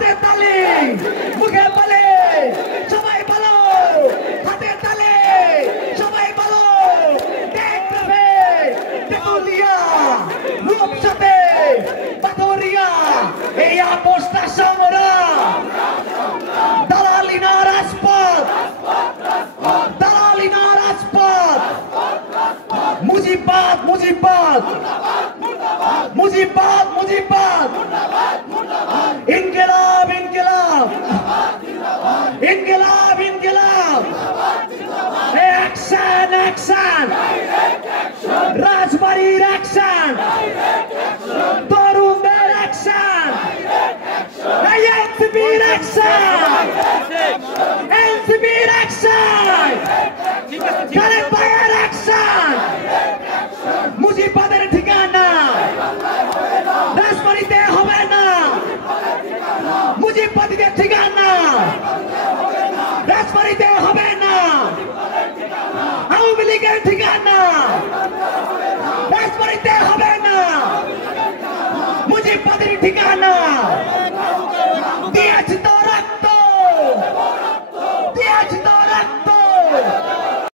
হাতে তালি মুখে বলে সবাই বলো হাতে তালি সবাই বলো দেখবে তেতুলিয়া রূপসাতে পাথরিয়া এই আপোষটা সংগ্রাম দালালি না রাজপথ দালালি না রাজপথ মুজিবাদ মুজিবাদ মুজিবাদ মুজিবাদ ইনকিলাব ইনকিলাব ইনকিলাব ইনকিলাব অ্যাকশন অ্যাকশন রাজবাড়ির অ্যাকশন তরুণদের অ্যাকশন এনসিপির অ্যাকশন এনসিপির অ্যাকশন খালেদ ভাইয়ের অ্যাকশন মুজিবাদের ঠিকানা রাজবাড়িতে হবে না মুজিবাদের ঠিকানা রাজবাড়িতে হবে না আওয়ামী লীগের ঠিকানা রাজবাড়িতে হবে না মুজিবাদের ঠিকানা